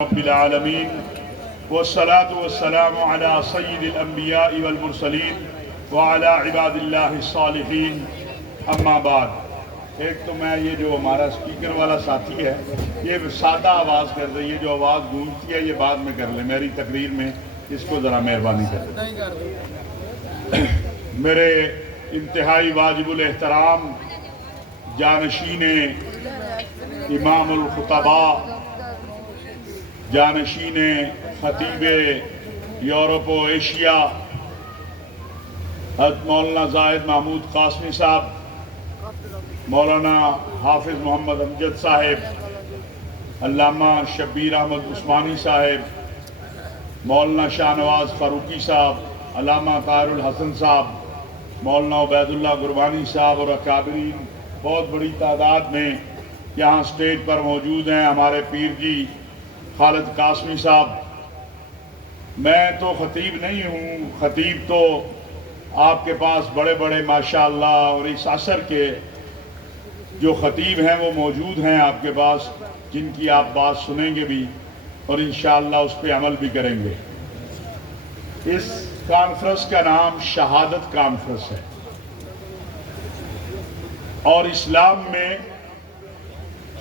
رب العالمین والصلاة والسلام على سید الانبیاء والمرسلین وعلى عباد اللہ الصالحین اما بعد۔ ایک تو میں یہ جو ہمارا سپیکر والا ساتھی ہے یہ سادہ آواز کر رہی ہے، جو آواز گونجتی ہے یہ بعد میں کر لیں، میری تقریر میں اس کو ذرا مہربانی کریں۔ میرے انتہائی واجب الاحترام جانشین امام الخطباء، جانشین خطیب یورپ و ایشیا حضرت مولانا زاہد محمود قاسمی صاحب، مولانا حافظ محمد امجد صاحب، علامہ شبیر احمد عثمانی صاحب، مولانا شاہ نواز فاروقی صاحب، علامہ طاہر الحسن صاحب، مولانا عبید اللہ گربانی صاحب اور اکابرین بہت بڑی تعداد میں یہاں سٹیج پر موجود ہیں، ہمارے پیر جی خالد قاسمی صاحب۔ میں تو خطیب نہیں ہوں، خطیب تو آپ کے پاس بڑے بڑے ماشاءاللہ، اور اس عصر کے جو خطیب ہیں وہ موجود ہیں آپ کے پاس، جن کی آپ بات سنیں گے بھی اور انشاءاللہ اس پہ عمل بھی کریں گے۔ اس کانفرنس کا نام شہادت کانفرنس ہے، اور اسلام میں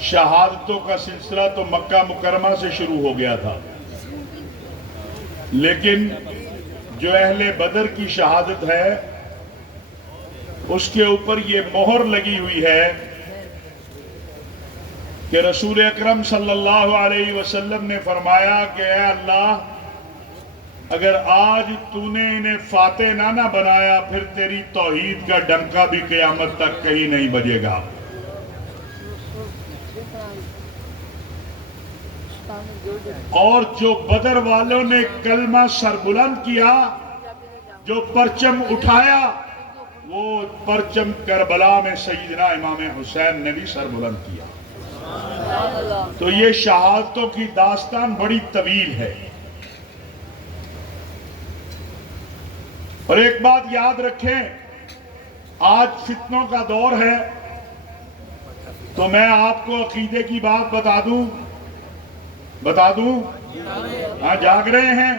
شہادتوں کا سلسلہ تو مکہ مکرمہ سے شروع ہو گیا تھا، لیکن جو اہل بدر کی شہادت ہے اس کے اوپر یہ مہر لگی ہوئی ہے کہ رسول اکرم صلی اللہ علیہ وسلم نے فرمایا کہ اے اللہ، اگر آج تو نے انہیں فاتح نہ بنایا پھر تیری توحید کا ڈنکا بھی قیامت تک کہیں نہیں بجے گا۔ اور جو بدر والوں نے کلمہ سربلند کیا، جو پرچم اٹھایا، وہ پرچم کربلا میں سیدنا امام حسین نے بھی سربلند کیا۔ تو یہ شہادتوں کی داستان بڑی طویل ہے، اور ایک بات یاد رکھیں، آج فتنوں کا دور ہے، تو میں آپ کو عقیدے کی بات بتا دوں، ہاں جاگ رہے ہیں؟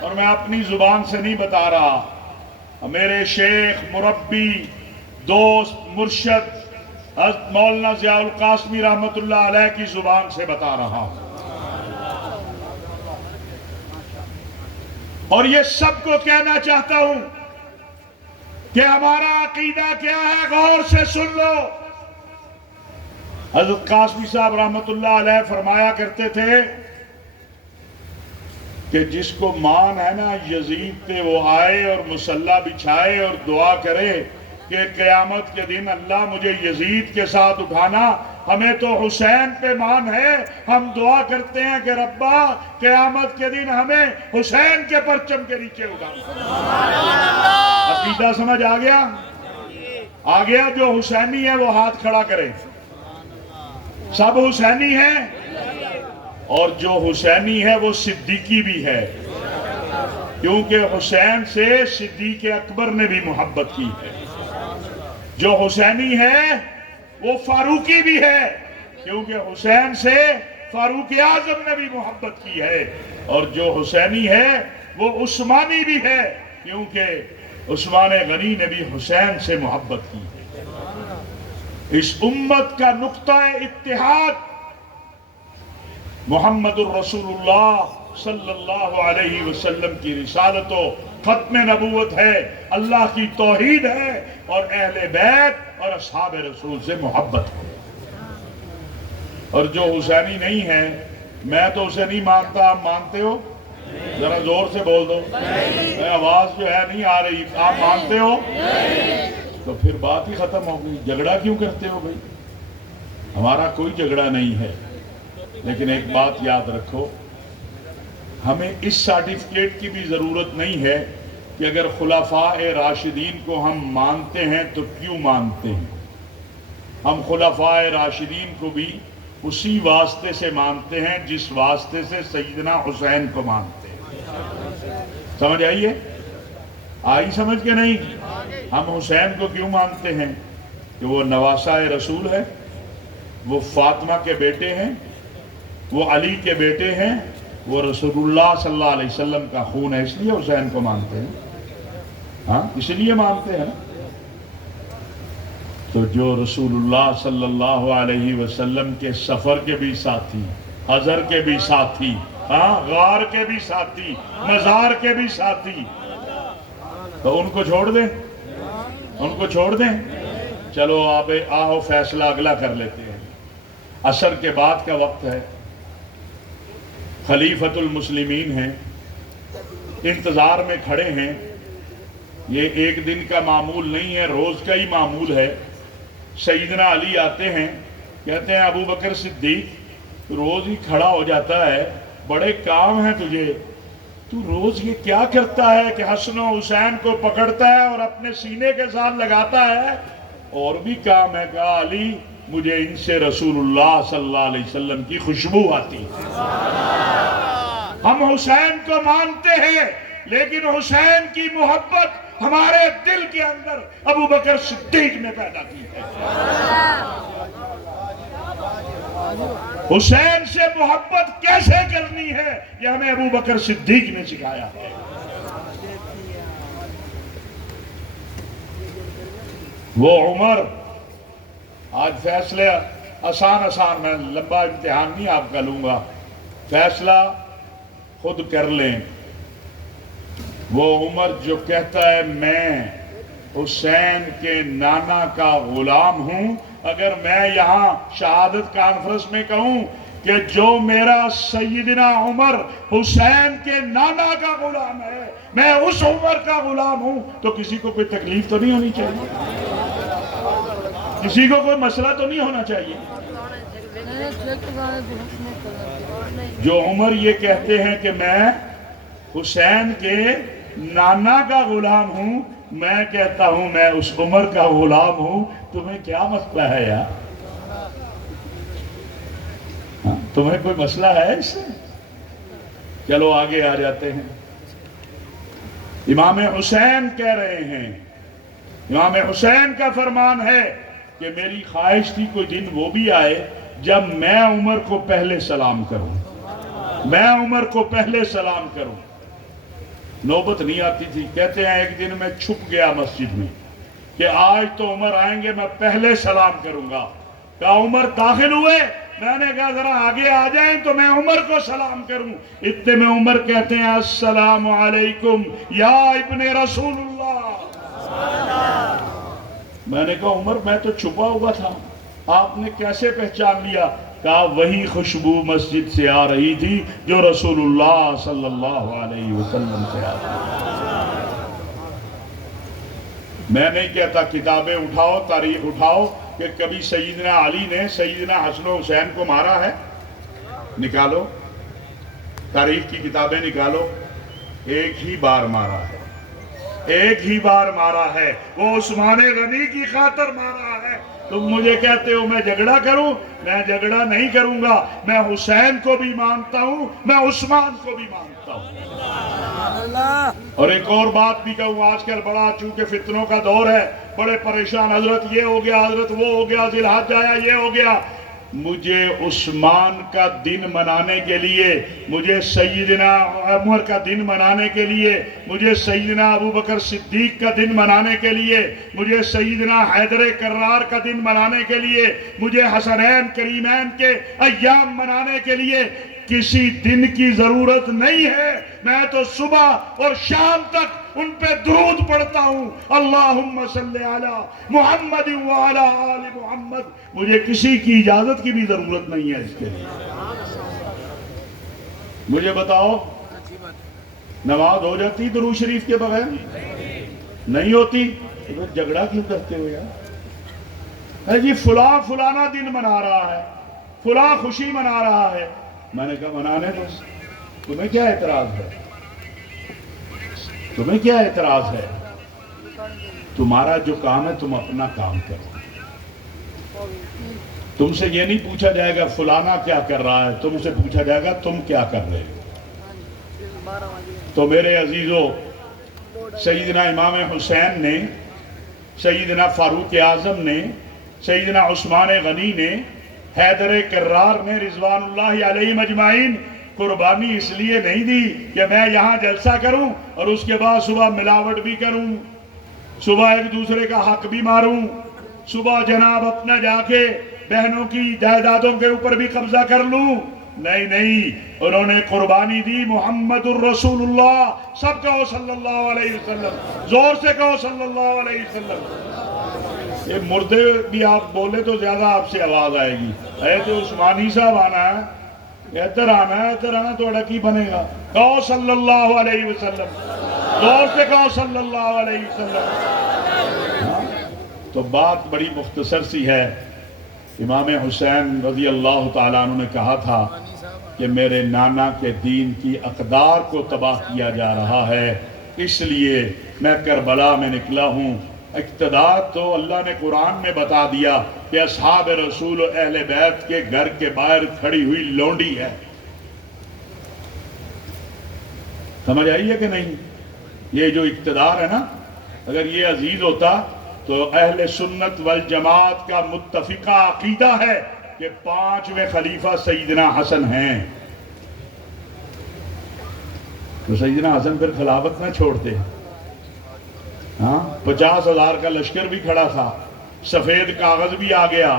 اور میں اپنی زبان سے نہیں بتا رہا، میرے شیخ، مربی، دوست، مرشد حضرت مولانا ضیاء القاسمی رحمۃ اللہ علیہ کی زبان سے بتا رہا ہوں، اور یہ سب کو کہنا چاہتا ہوں کہ ہمارا عقیدہ کیا ہے، غور سے سن لو۔ حضرت قاسمی صاحب رحمۃ اللہ علیہ فرمایا کرتے تھے کہ جس کو مان ہے نا یزید پہ، وہ آئے اور مصلی بچھائے اور دعا کرے کہ قیامت کے دن اللہ مجھے یزید کے ساتھ اٹھانا۔ ہمیں تو حسین پہ مان ہے، ہم دعا کرتے ہیں کہ ربا قیامت کے دن ہمیں حسین کے پرچم کے نیچے اٹھانا۔ عقیدہ سمجھ آ گیا؟ جو حسینی ہے وہ ہاتھ کھڑا کرے۔ سب حسینی ہیں، اور جو حسینی ہے وہ صدیقی بھی ہے، کیونکہ حسین سے صدیق اکبر نے بھی محبت کی ہے۔ جو حسینی ہے وہ فاروقی بھی ہے، کیونکہ حسین سے فاروق اعظم نے بھی محبت کی ہے، اور جو حسینی ہے وہ عثمانی بھی ہے، کیونکہ عثمان غنی نے بھی حسین سے محبت کی ہے۔ اس امت کا نقطہ اتحاد محمد الرسول اللہ صلی اللہ علیہ وسلم کی رسالت و ختم نبوت ہے، اللہ کی توحید ہے، اور اہل بیت اور اصحاب رسول سے محبت ہے۔ اور جو حسینی نہیں ہے، میں تو اسے نہیں مانتا، آپ مانتے ہو؟ ذرا زور سے بول دو، آواز جو ہے نہیں آ رہی، آپ مانتے ہو؟ تو پھر بات ہی ختم ہو گئی، جھگڑا کیوں کرتے ہو بھائی؟ ہمارا کوئی جھگڑا نہیں ہے، لیکن ایک بات یاد رکھو، ہمیں اس سرٹیفکیٹ کی بھی ضرورت نہیں ہے کہ اگر خلفاء راشدین کو ہم مانتے ہیں تو کیوں مانتے ہیں۔ ہم خلفاء راشدین کو بھی اسی واسطے سے مانتے ہیں جس واسطے سے سیدنا حسین کو مانتے ہیں۔ سمجھ آئی سمجھ کے نہیں؟ ہم حسین کو کیوں مانتے ہیں؟ کہ وہ نواسہ رسول ہے، وہ فاطمہ کے بیٹے ہیں، وہ علی کے بیٹے ہیں، وہ رسول اللہ صلی اللہ علیہ وسلم کا خون ہے، اس لیے حسین کو مانتے ہیں، ہاں اس لیے مانتے ہیں۔ تو جو رسول اللہ صلی اللہ علیہ وسلم کے سفر کے بھی ساتھی، حضر کے بھی ساتھی، ہاں غار کے بھی ساتھی، مزار کے بھی ساتھی، تو ان کو چھوڑ دیں؟ ان کو چھوڑ دیں؟ چلو آپ آؤ فیصلہ اگلا کر لیتے ہیں۔ عصر کے بعد کا وقت ہے، خلیفۃ المسلمین ہیں، انتظار میں کھڑے ہیں۔ یہ ایک دن کا معمول نہیں ہے، روز کا ہی معمول ہے۔ سیدنا علی آتے ہیں، کہتے ہیں ابو بکر صدیق روز ہی کھڑا ہو جاتا ہے، بڑے کام ہیں تجھے، تو روز یہ کیا کرتا ہے کہ حسن و حسین کو پکڑتا ہے اور اپنے سینے کے ساتھ لگاتا ہے؟ اور بھی کام ہے۔ کہا علی مجھے ان سے رسول اللہ صلی اللہ علیہ وسلم کی خوشبو آتی ہے۔ ہم حسین کو مانتے ہیں لیکن حسین کی محبت ہمارے دل کے اندر ابو بکر صدیق نے پیدا کی ہے۔ حسین سے محبت کیسے کرنی ہے یہ ہمیں ابو بکر صدیق نے سکھایا ہے۔ وہ عمر، آج فیصلے آسان میں لمبا امتحان نہیں آپ کا لوں گا، فیصلہ خود کر لیں۔ وہ عمر جو کہتا ہے میں حسین کے نانا کا غلام ہوں، اگر میں یہاں شہادت کانفرنس میں کہوں کہ جو میرا سیدنا عمر حسین کے نانا کا غلام ہے، میں اس عمر کا غلام ہوں، تو کسی کو کوئی تکلیف تو نہیں ہونی چاہیے، کسی کو کوئی مسئلہ تو نہیں ہونا چاہیے۔ جو عمر یہ کہتے ہیں کہ میں حسین کے نانا کا غلام ہوں، میں کہتا ہوں میں اس عمر کا غلام ہوں، تمہیں کیا مسئلہ ہے یار؟ تمہیں کوئی مسئلہ ہے اس سے؟ چلو آگے آ جاتے ہیں۔ امام حسین کہہ رہے ہیں، امام حسین کا فرمان ہے کہ میری خواہش تھی کوئی دن وہ بھی آئے جب میں عمر کو پہلے سلام کروں، میں عمر کو پہلے سلام کروں۔ نوبت نہیں آتی تھی۔ کہتے ہیں ایک دن میں چھپ گیا مسجد میں کہ آج تو عمر آئیں گے، میں پہلے سلام کروں گا۔ کہا عمر داخل ہوئے، میں نے کہا ذرا آگے آ جائیں تو میں عمر کو سلام کروں۔ اتنے میں عمر کہتے ہیں السلام علیکم یا ابن رسول اللہ۔ میں نے کہا عمر میں تو چھپا ہوا تھا، آپ نے کیسے پہچان لیا؟ کہا وہی خوشبو مسجد سے آ رہی تھی جو رسول اللہ صلی اللہ علیہ وسلم سے آ رہی تھی۔ میں نہیں کہتا کتابیں اٹھاؤ، تاریخ اٹھاؤ کہ کبھی سیدنا علی نے سیدنا حسن و حسین کو مارا ہے؟ نکالو تاریخ کی کتابیں، نکالو۔ ایک ہی بار مارا ہے، ایک ہی بار مارا ہے، وہ عثمان غنی کی خاطر مارا ہے۔ تم مجھے کہتے ہو میں جھگڑا کروں، میں جھگڑا نہیں کروں گا، میں حسین کو بھی مانتا ہوں، میں عثمان کو بھی مانتا ہوں۔ اور ایک اور بات بھی کہوں، آج کل بڑا چونکہ فتنوں کا دور ہے، بڑے پریشان، حضرت یہ ہو گیا، حضرت وہ ہو گیا، ذی الحجہ آیا، یہ ہو گیا۔ مجھے عثمان کا دن منانے کے لیے، مجھے سیدنا عمر کا دن منانے کے لیے، مجھے سیدنا ابو بکر صدیق کا دن منانے کے لیے، مجھے سیدنا حیدر کرار کا دن منانے کے لیے، مجھے حسنین کریمین کے ایام منانے کے لیے کسی دن کی ضرورت نہیں ہے۔ میں تو صبح اور شام تک ان پہ درود پڑھتا ہوں، اللہم صلی علی محمد وعلی آل محمد۔ مجھے کسی کی اجازت کی بھی ضرورت نہیں ہے اس کے لیے۔ مجھے بتاؤ نماز ہو جاتی درود شریف کے بغیر؟ نہیں ہوتی؟ تو جھگڑا کیوں کرتے ہو یار؟ جی فلاں فلانا دن منا رہا ہے، فلاں خوشی منا رہا ہے۔ میں نے کہا منانے دو، تمہیں کیا اعتراض ہے؟ تمہیں کیا اعتراض ہے؟ تمہارا جو کام ہے تم اپنا کام کرو۔ تم سے یہ نہیں پوچھا جائے گا فلانا کیا کر رہا ہے، تم سے پوچھا جائے گا تم کیا کر رہے ہو۔ تو میرے عزیزو، سیدنا امام حسین نے، سیدنا فاروق اعظم نے، سیدنا عثمان غنی نے، حیدر کرار نے رضوان اللہ علیہ مجمعین قربانی اس لیے نہیں دی کہ میں یہاں جلسہ کروں اور اس کے بعد صبح ملاوٹ بھی کروں، صبح ایک دوسرے کا حق بھی ماروں، صبح جناب اپنا جا کے بہنوں کی جائیدادوں کے اوپر بھی قبضہ کر لوں۔ نہیں نہیں، انہوں نے قربانی دی محمد الرسول اللہ، سب کہو صلی اللہ علیہ وسلم، زور سے کہو صلی اللہ علیہ وسلم۔ یہ مردے بھی آپ بولے تو زیادہ آپ سے آواز آئے گی۔ اے تو عثمانی صاحب آنا ہے، ادھر آنا تو کی بنے گا، کہو صلی اللہ علیہ وسلم، زور سے کہو صلی اللہ علیہ وسلم۔ تو بات بڑی مختصر سی ہے۔ امام حسین رضی اللہ تعالیٰ عنہ نے کہا تھا کہ میرے نانا کے دین کی اقدار کو تباہ کیا جا رہا ہے، اس لیے میں کربلا میں نکلا ہوں۔ اقتدار تو اللہ نے قرآن میں بتا دیا کہ اصحاب رسول و اہل بیت کے گھر کے باہر کھڑی ہوئی لونڈی ہے۔ سمجھ آئی ہے کہ نہیں؟ یہ جو اقتدار ہے نا، اگر یہ عزیز ہوتا تو اہل سنت والجماعت کا متفقہ عقیدہ ہے کہ 5ویں خلیفہ سیدنا حسن ہیں، تو سیدنا حسن پھر خلافت نہ چھوڑتے۔ ہاں، 50,000 کا لشکر بھی کھڑا تھا، سفید کاغذ بھی آ گیا۔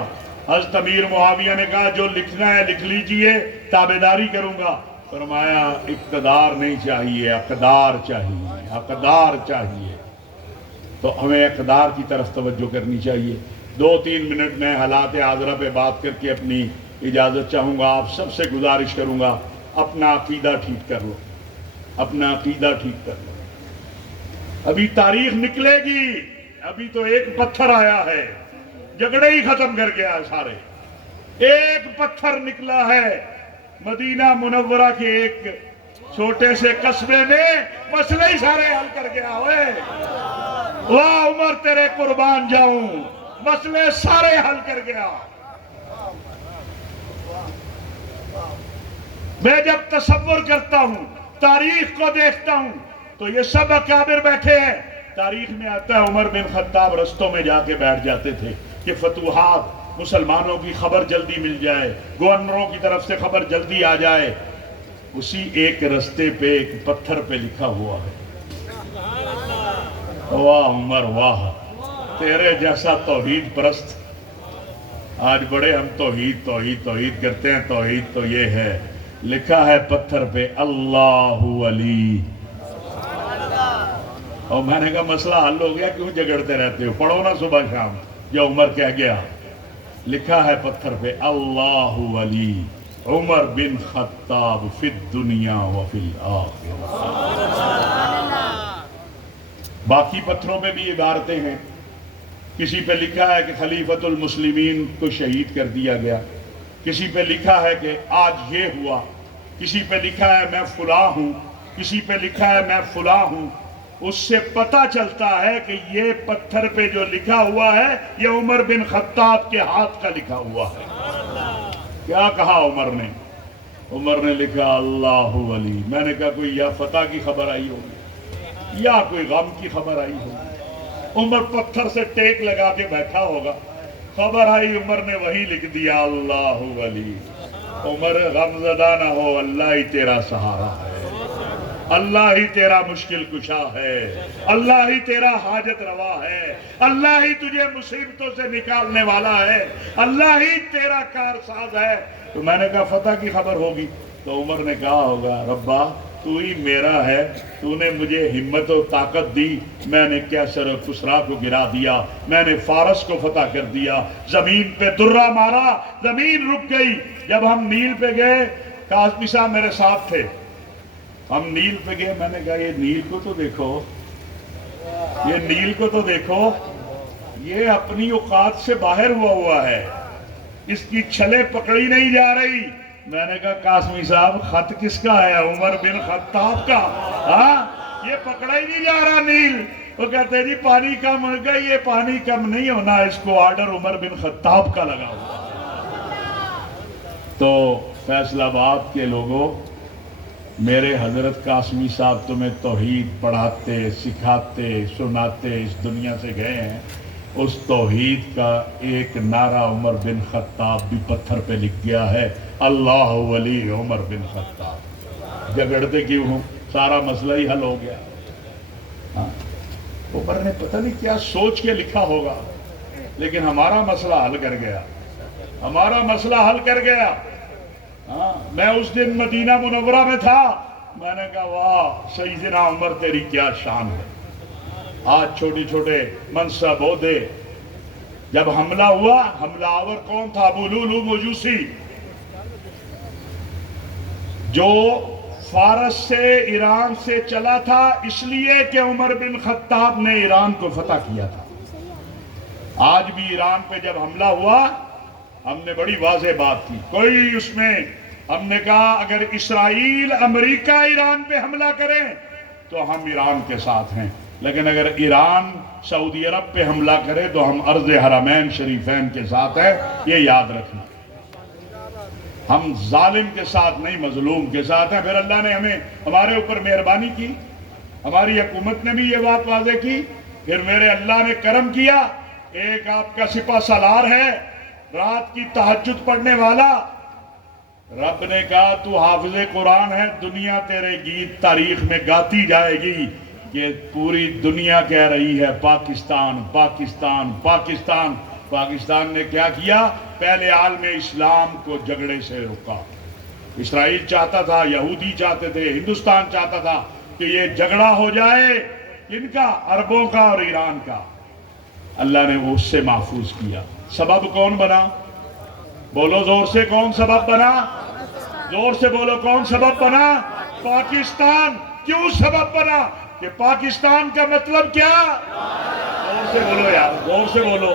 حضرت امیر معاویہ نے کہا جو لکھنا ہے لکھ لیجئے، تابعداری کروں گا۔ فرمایا اقتدار نہیں چاہیے، اقدار چاہیے، اقدار چاہیے۔ تو ہمیں اقدار کی طرف توجہ کرنی چاہیے۔ 2-3 منٹ میں حالات حاضرہ پہ بات کر کے اپنی اجازت چاہوں گا۔ آپ سب سے گزارش کروں گا، اپنا عقیدہ ٹھیک کر لو، اپنا عقیدہ ٹھیک کر لو۔ ابھی تاریخ نکلے گی، ابھی تو ایک پتھر آیا ہے، جھگڑے ہی ختم کر گیا ہے سارے۔ ایک پتھر نکلا ہے مدینہ منورہ کے ایک چھوٹے سے قصبے میں، مسئلے ہی سارے حل کر گیا ہوئے۔ واہ عمر تیرے قربان جاؤں، مسئلے سارے حل کر گیا۔ میں جب تصور کرتا ہوں، تاریخ کو دیکھتا ہوں، تو یہ سب اکابر بیٹھے ہیں۔ تاریخ میں آتا ہے عمر بن خطاب رستوں میں جا کے بیٹھ جاتے تھے کہ فتوحات، مسلمانوں کی خبر جلدی مل جائے، گورنروں کی طرف سے خبر جلدی آ جائے۔ اسی ایک رستے پہ ایک پتھر پہ لکھا ہوا ہے، واہ عمر واہ، تیرے جیسا توحید پرست۔ آج بڑے ہم توحید توحید توحید کرتے ہیں، توحید تو یہ ہے، لکھا ہے پتھر پہ اللہ ولی۔ اور میں نے کہا مسئلہ حل ہو گیا، کیوں جھگڑتے رہتے ہو؟ پڑھو نا صبح شام جو عمر کہہ گیا۔ لکھا ہے پتھر پہ اللہ ولی عمر بن خطاب فی الدنیا و فی الآخرہ۔ باقی پتھروں پہ بھی عبارتیں ہیں۔ کسی پہ لکھا ہے کہ خلیفۃ المسلمین کو شہید کر دیا گیا، کسی پہ لکھا ہے کہ آج یہ ہوا، کسی پہ لکھا ہے میں فلاں ہوں، کسی پہ لکھا ہے میں فلاں ہوں۔ اس سے پتہ چلتا ہے کہ یہ پتھر پہ جو لکھا ہوا ہے یہ عمر بن خطاب کے ہاتھ کا لکھا ہوا ہے۔ کیا کہا عمر نے؟ عمر نے لکھا اللہ ولی۔ میں نے کہا کوئی یا فتح کی خبر آئی ہوگی یا کوئی غم کی خبر آئی ہوگی۔ عمر پتھر سے ٹیک لگا کے بیٹھا ہوگا، خبر آئی عمر نے وہی لکھ دیا اللہ ولی۔ عمر غم زدہ نہ ہو، اللہ ہی تیرا سہارا ہے، اللہ ہی تیرا مشکل کشا ہے، اللہ ہی تیرا حاجت روا ہے، اللہ ہی تجھے مصیبتوں سے نکالنے والا ہے، اللہ ہی تیرا کارساز ہے۔ تو میں نے کہا فتح کی خبر ہوگی، تو عمر نے کہا ہوگا ربا تو ہی میرا ہے، تو نے مجھے ہمت و طاقت دی، میں نے کیسر و کسرا کو گرا دیا، میں نے فارس کو فتح کر دیا، زمین پہ درہ مارا، زمین رک گئی۔ جب ہم نیل پہ گئے، کاظمی صاحب میرے ساتھ تھے، ہم نیل پہ گئے، میں نے کہا یہ نیل کو تو دیکھو، یہ نیل کو تو دیکھو، یہ اپنی اوقات سے باہر ہوا ہے، اس کی چھلے پکڑی نہیں جا رہی۔ میں نے کہا قاسمی صاحب خط کس کا ہے؟ عمر بن خطاب کا۔ ہاں یہ پکڑا ہی نہیں جا رہا نیل۔ وہ کہتے ہیں جی پانی کم ہو گیا، یہ پانی کم نہیں ہونا، اس کو آرڈر عمر بن خطاب کا لگا ہوا۔ تو فیصل آباد کے لوگوں، میرے حضرت قاسمی صاحب تمہیں توحید پڑھاتے، سکھاتے، سناتے اس دنیا سے گئے ہیں، اس توحید کا ایک نعرہ عمر بن خطاب بھی پتھر پہ لکھ گیا ہے، اللہ ولی عمر بن خطاب۔ جھگڑتے کیوں ہوں؟ سارا مسئلہ ہی حل ہو گیا۔ ہاں، عمر نے پتہ نہیں کیا سوچ کے لکھا ہوگا، لیکن ہمارا مسئلہ حل کر گیا، ہمارا مسئلہ حل کر گیا۔ ہاں، میں اس دن مدینہ منورہ میں تھا، میں نے کہا واہ سیدنا عمر تیری کیا شان ہے۔ آج چھوٹے چھوٹے منصب عہدے، جب حملہ ہوا، حملہ آور کون تھا؟ ابو لولو مجوسی، جو فارس سے ایران سے چلا تھا اس لیے کہ عمر بن خطاب نے ایران کو فتح کیا تھا۔ آج بھی ایران پہ جب حملہ ہوا ہم نے بڑی واضح بات کی، کوئی اس میں، ہم نے کہا اگر اسرائیل امریکہ ایران پہ حملہ کریں تو ہم ایران کے ساتھ ہیں، لیکن اگر ایران سعودی عرب پہ حملہ کرے تو ہم ارض حرمین شریفین کے ساتھ ہیں، یہ یاد رکھنا۔ ہم ظالم کے ساتھ نہیں، مظلوم کے ساتھ ہیں۔ پھر اللہ نے ہمیں ہمارے اوپر مہربانی کی، ہماری حکومت نے بھی یہ بات واضح کی، پھر میرے اللہ نے کرم کیا، ایک آپ کا سپہ سالار ہے رات کی تہجد پڑھنے والا، رب نے کہا تو حافظ قرآن ہے، دنیا تیرے گیت تاریخ میں گاتی جائے گی کہ پوری دنیا کہہ رہی ہے پاکستان پاکستان پاکستان۔ پاکستان نے کیا کیا؟ پہلے عالم اسلام کو جھگڑے سے روکا۔ اسرائیل چاہتا تھا، یہودی چاہتے تھے، ہندوستان چاہتا تھا کہ یہ جھگڑا ہو جائے، ان کا، عربوں کا اور ایران کا۔ اللہ نے وہ اس سے محفوظ کیا۔ سبب کون بنا؟ بولو زور سے، کون سبب بنا؟ زور سے بولو، کون سبب بنا؟ پاکستان۔ کیوں سبب بنا؟ کہ پاکستان کا مطلب کیا؟ زور سے بولو یار، زور سے بولو۔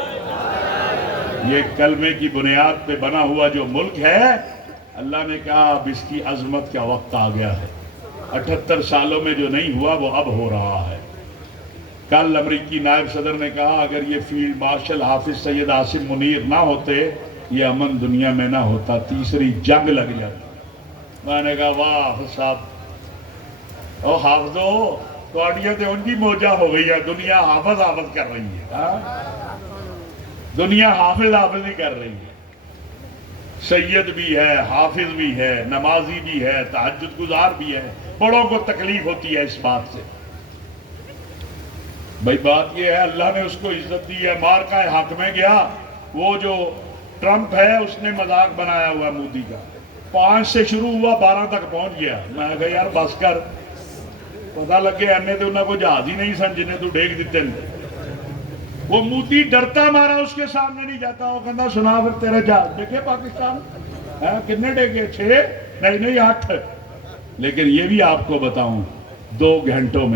یہ کلمے کی بنیاد پہ بنا ہوا جو ملک ہے، اللہ نے کہا اب اس کی عظمت کا وقت آ گیا ہے۔ 78 سالوں میں جو نہیں ہوا وہ اب ہو رہا ہے۔ کل امریکی نائب صدر نے کہا اگر یہ فیلڈ مارشل حافظ سید عاصم منیر نہ ہوتے یہ امن دنیا میں نہ ہوتا، تیسری جنگ لگ جاتی۔ میں نے کہا واہ حافظ صاحب، او حافظو تواڈیاں تے ان کی موجہ ہو گئی ہے، دنیا حافظ حافظ کر رہی ہے، دنیا حافظ حافظ ہی کر رہی ہے۔ سید بھی ہے، حافظ بھی ہے، نمازی بھی ہے، تہجد گزار بھی ہے۔ بڑوں کو تکلیف ہوتی ہے اس بات سے۔ بھئی بات یہ ہے اللہ نے اس کو عزت دی ہے، مارکہ حق میں گیا، وہ جو ٹرمپ ہے اس نے مذاق بنایا ہوا مودی کا، 5 سے شروع ہوا 12 تک پہنچ گیا۔ میں کہا یار بس کر، پتہ لگے انہیں تو انہیں کو جہاز ہی نہیں سن جنہیں تو ڈیگ دیتے ہیں۔ وہ مودی ڈرتا مارا اس کے سامنے نہیں جاتا، وہ کہتا سنا پھر تیرے جہاز دیکھے پاکستان کتنے ڈیگے؟ 6 نہیں 8۔ لیکن یہ بھی آپ کو بتاؤں 2 گھنٹوں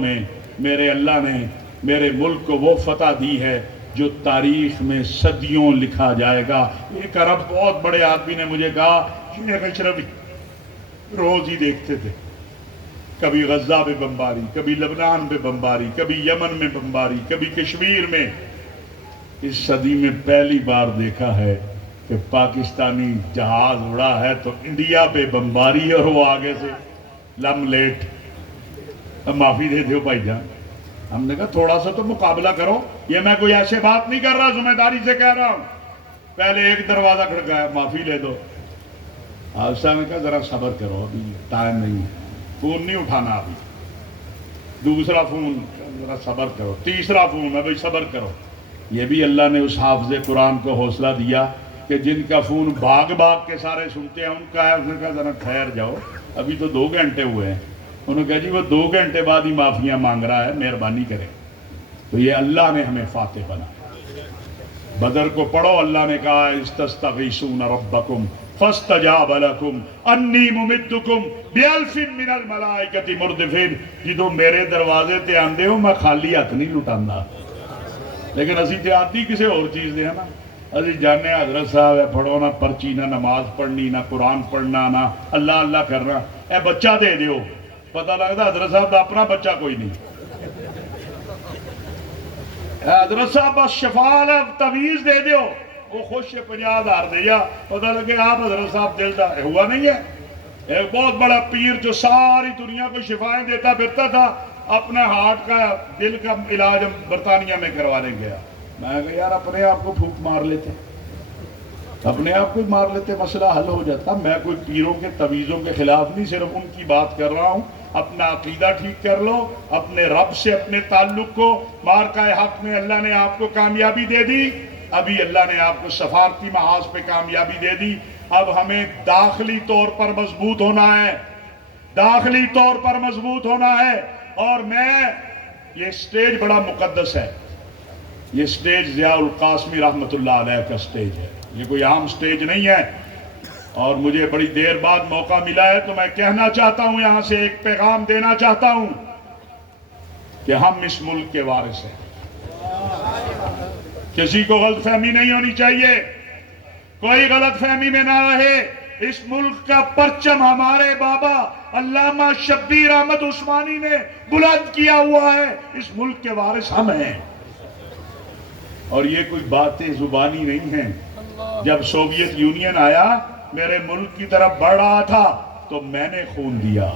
میں میرے اللہ نے میرے ملک کو وہ فتح دی ہے جو تاریخ میں صدیوں لکھا جائے گا۔ ایک عرب بہت بڑے آدمی نے مجھے کہا شیخ اشرفی روز ہی دیکھتے تھے، کبھی غزہ پہ بمباری، کبھی لبنان پہ بمباری، کبھی یمن میں بمباری، کبھی کشمیر میں۔ اس صدی میں پہلی بار دیکھا ہے کہ پاکستانی جہاز اڑا ہے تو انڈیا پہ بمباری اور وہ آگے سے لم لیٹ۔ معافی دے دیو بھائی جان، ہم نے کہا تھوڑا سا تو مقابلہ کرو، یہ میں کوئی ایسے بات نہیں کر رہا، ذمہ داری سے کہہ رہا ہوں۔ پہلے ایک دروازہ کھڑکایا، معافی لے دو۔ حادثہ نے کہا ذرا صبر کرو، ابھی ٹائم نہیں ہے، فون نہیں اٹھانا ابھی۔ دوسرا فون، ذرا صبر کرو۔ تیسرا فون، ابھی صبر کرو۔ یہ بھی اللہ نے اس حافظ قرآن کو حوصلہ دیا کہ جن کا فون بھاگ کے سارے سنتے ہیں ان کا ہے، اس نے کہا ذرا ٹھہر جاؤ، ابھی تو 2 گھنٹے ہوئے ہیں۔ انہوں نے کہا جی وہ 2 گھنٹے بعد ہی معافیاں مانگ رہا ہے، مہربانی کریں۔ تو یہ اللہ نے ہمیں فاتح بنا۔ بدر کو پڑھو، اللہ نے کہا استستغیثون ربکم فاستجاب لکم انی ممدکم بِأَلْفٍ مِّنَ الْمَلَائِكَةِ مُرْدِفِينَ۔ جدو میرے دروازے تے آندے ہو میں خالی ہاتھ نہیں لٹاندا، لیکن اسی تے آتی کسے اور چیز دے نا۔ اسی جانے حضرت صاحب ہے پڑھو نہ پرچی، نہ نماز پڑھنی، نہ قرآن پڑھنا، نہ اللہ اللہ کرنا، اے بچہ دے دیو، پتہ لگتا حضرت صاحب دا اپنا بچہ کوئی نہیں۔ حضرت صاحب بس شفا تویز دے دیو، وہ خوش 50,000 دیا، پتہ لگے آپ حضرت صاحب دل دا ہوا نہیں ہے۔ ایک بہت بڑا پیر جو ساری دنیا کو شفائیں دیتا پھرتا تھا، اپنا ہارٹ کا دل کا علاج ہم برطانیہ میں کروانے گیا. میں کہا یار اپنے آپ کو پھونک مار لیتے, اپنے آپ کو مار لیتے, مسئلہ حل ہو جاتا. میں کوئی پیروں کے تویزوں کے خلاف نہیں, صرف ان کی بات کر رہا ہوں. اپنا عقیدہ ٹھیک کر لو, اپنے رب سے اپنے تعلق کو. مارکہ حق میں اللہ نے آپ کو کامیابی دے دی, ابھی اللہ نے آپ کو سفارتی محاذ پہ کامیابی دے دی. اب ہمیں داخلی طور پر مضبوط ہونا ہے, داخلی طور پر مضبوط ہونا ہے. اور میں, یہ سٹیج بڑا مقدس ہے, یہ سٹیج ضیاء القاسمی رحمت اللہ علیہ کا سٹیج ہے, یہ کوئی عام سٹیج نہیں ہے. اور مجھے بڑی دیر بعد موقع ملا ہے تو میں کہنا چاہتا ہوں, یہاں سے ایک پیغام دینا چاہتا ہوں کہ ہم اس ملک کے وارث ہیں. کسی کو غلط فہمی نہیں ہونی چاہیے, کوئی غلط فہمی میں نہ رہے. اس ملک کا پرچم ہمارے بابا علامہ شبیر احمد عثمانی نے بلند کیا ہوا ہے. اس ملک کے وارث ہم ہیں. اور یہ کوئی باتیں زبانی نہیں ہیں. جب سوویت یونین آیا, میرے ملک کی طرف بڑھ رہا تھا, تو میں نے خون دیا.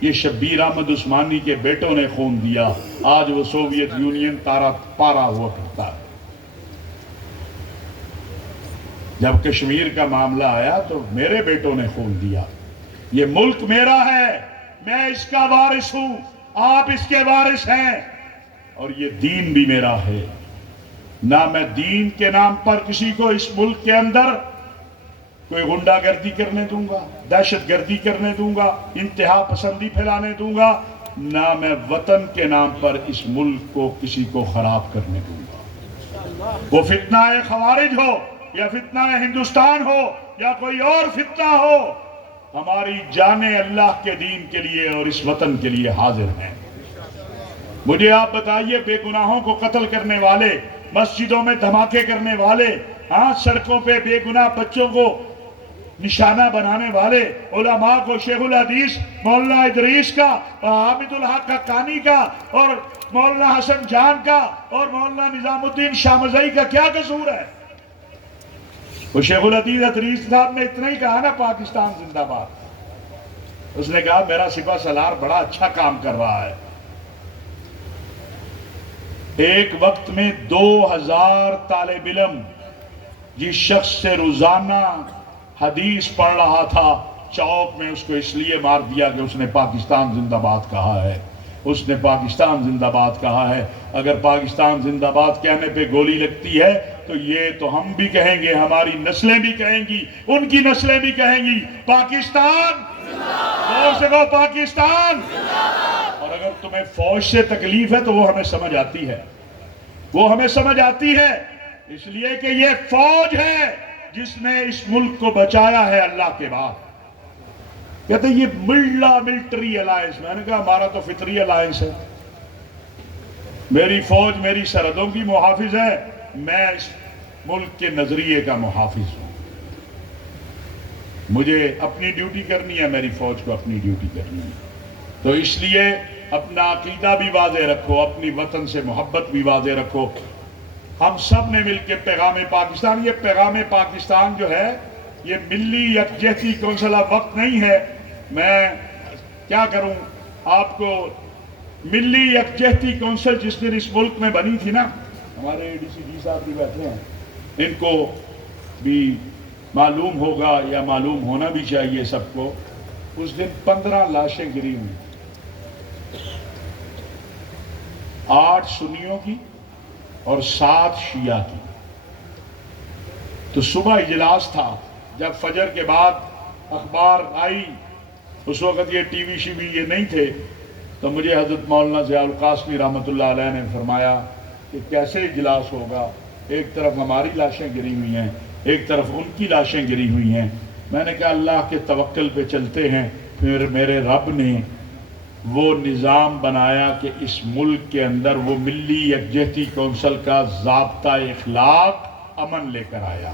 یہ شبیر احمد عثمانی کے بیٹوں نے خون دیا. آج وہ سوویت یونین تارا پارا ہوا کرتا ہے. جب کشمیر کا معاملہ آیا تو میرے بیٹوں نے خون دیا. یہ ملک میرا ہے, میں اس کا وارث ہوں, آپ اس کے وارث ہیں. اور یہ دین بھی میرا ہے. نہ میں دین کے نام پر کسی کو اس ملک کے اندر کوئی غنڈہ گردی کرنے دوں گا, دہشت گردی کرنے دوں گا, انتہا پسندی پھیلانے دوں گا. نہ میں وطن کے نام پر اس ملک کو کسی کو خراب کرنے دوں گا. وہ فتنہ خوارج ہو یا فتنہ ہندوستان ہو یا کوئی اور فتنہ ہو, ہماری جانیں اللہ کے دین کے لیے اور اس وطن کے لیے حاضر ہیں. مجھے آپ بتائیے, بے گناہوں کو قتل کرنے والے, مسجدوں میں دھماکے کرنے والے, ہاں سڑکوں پہ بے گناہ بچوں کو نشانہ بنانے والے, علماء کو شیخ الحدیث مولانا ادریس کا, حامد الحق حقانی کا, اور مولانا حسن جان کا, اور مولانا نظام الدین شامزئی کا کیا قصور ہے؟ وہ شیخ الحدیث ادریس صاحب نے اتنا ہی کہا نا, پاکستان زندہ باد. اس نے کہا میرا سپہ سالار بڑا اچھا کام کر رہا ہے. ایک وقت میں 2000 طالب علم جس شخص سے روزانہ حدیث پڑھ رہا تھا, چوک میں اس کو اس لیے مار دیا کہ اس نے پاکستان زندہ باد کہا ہے. اس نے پاکستان زندہ باد کہا ہے. اگر پاکستان زندہ باد کہنے پہ گولی لگتی ہے تو یہ تو ہم بھی کہیں گے, ہماری نسلیں بھی کہیں گی, ان کی نسلیں بھی کہیں گی, پاکستان زور سے کہو, پاکستان. اور اگر تمہیں فوج سے تکلیف ہے تو وہ ہمیں سمجھ آتی ہے, وہ ہمیں سمجھ آتی ہے, اس لیے کہ یہ فوج ہے جس نے اس ملک کو بچایا ہے اللہ کے بعد. کہتے ہیں یہ ملٹری الائنس. میں نے کہا ہمارا تو فطری الائنس ہے. میری فوج میری سرحدوں کی محافظ ہے, میں اس ملک کے نظریے کا محافظ ہوں. مجھے اپنی ڈیوٹی کرنی ہے, میری فوج کو اپنی ڈیوٹی کرنی ہے. تو اس لیے اپنا عقیدہ بھی واضح رکھو, اپنی وطن سے محبت بھی واضح رکھو. ہم سب نے مل کے پیغام پاکستان, یہ پیغام پاکستان جو ہے یہ ملی یکجہتی کونسل اب وقت نہیں ہے. میں کیا کروں, آپ کو ملی یکجہتی کونسل جس دن اس ملک میں بنی تھی نا, ہمارے ڈی سی جی صاحب بھی بیٹھے ہیں, ان کو بھی معلوم ہوگا یا معلوم ہونا بھی چاہیے سب کو. اس دن 15 لاشیں گری ہوئی, 8 سنیوں کی اور 7 شیعہ کی. تو صبح اجلاس تھا, جب فجر کے بعد اخبار آئی, اس وقت یہ ٹی وی شی وی یہ نہیں تھے, تو مجھے حضرت مولانا ضیاء القاسمی رحمت اللہ علیہ نے فرمایا کہ کیسے اجلاس ہوگا, ایک طرف ہماری لاشیں گری ہوئی ہیں, ایک طرف ان کی لاشیں گری ہوئی ہیں. میں نے کہا اللہ کے توکل پہ چلتے ہیں. پھر میرے رب نے وہ نظام بنایا کہ اس ملک کے اندر وہ ملی یکجہتی کونسل کا ضابطہ اخلاق امن لے کر آیا,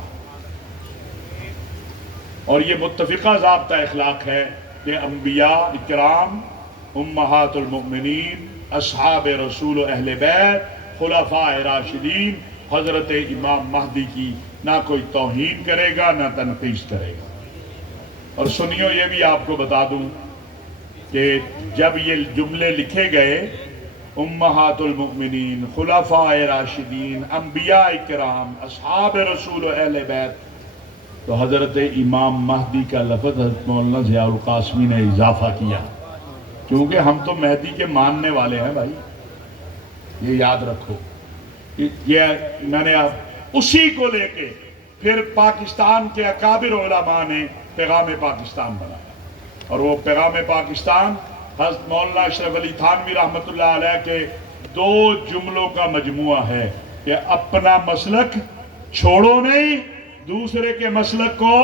اور یہ متفقہ ضابطہ اخلاق ہے کہ انبیاء اکرام, امہات المؤمنین, اصحاب رسول و اہل بیت, خلفاء راشدین, حضرت امام مہدی کی نہ کوئی توہین کرے گا نہ تنقید کرے گا. اور سنیو, یہ بھی آپ کو بتا دوں کہ جب یہ جملے لکھے گئے امہات المؤمنین، خلفاء راشدین، انبیاء کرام، اصحاب رسول و اہل بیت، تو حضرت امام مہدی کا لفظ حضرت مولانا ضیاء القاسمی نے اضافہ کیا، کیونکہ ہم تو مہدی کے ماننے والے ہیں بھائی، یہ یاد رکھو۔ یہ میں نے اسی کو لے کے پھر پاکستان کے اکابر علماء نے پیغام پاکستان بنایا، اور وہ پیغام پاکستان حضرت مولانا اشرف علی تھانوی رحمۃ اللہ علیہ کے 2 جملوں کا مجموعہ ہے کہ اپنا مسلک چھوڑو نہیں، دوسرے کے مسلک کو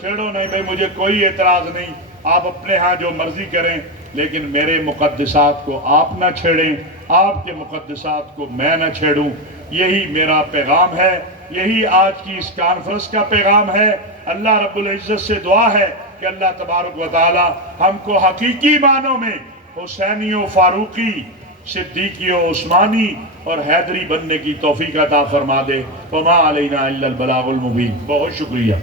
چھیڑو نہیں۔ بھائی مجھے کوئی اعتراض نہیں، آپ اپنے ہاں جو مرضی کریں، لیکن میرے مقدسات کو آپ نہ چھیڑیں، آپ کے مقدسات کو میں نہ چھیڑوں۔ یہی میرا پیغام ہے، یہی آج کی اس کانفرنس کا پیغام ہے۔ اللہ رب العزت سے دعا ہے کہ اللہ تبارک و تعالی ہم کو حقیقی معنوں میں حسینی و فاروقی، صدیقی و عثمانی اور حیدری بننے کی توفیق عطا فرما دے۔ وما علینا الا البلاغ المبین۔ بہت شکریہ۔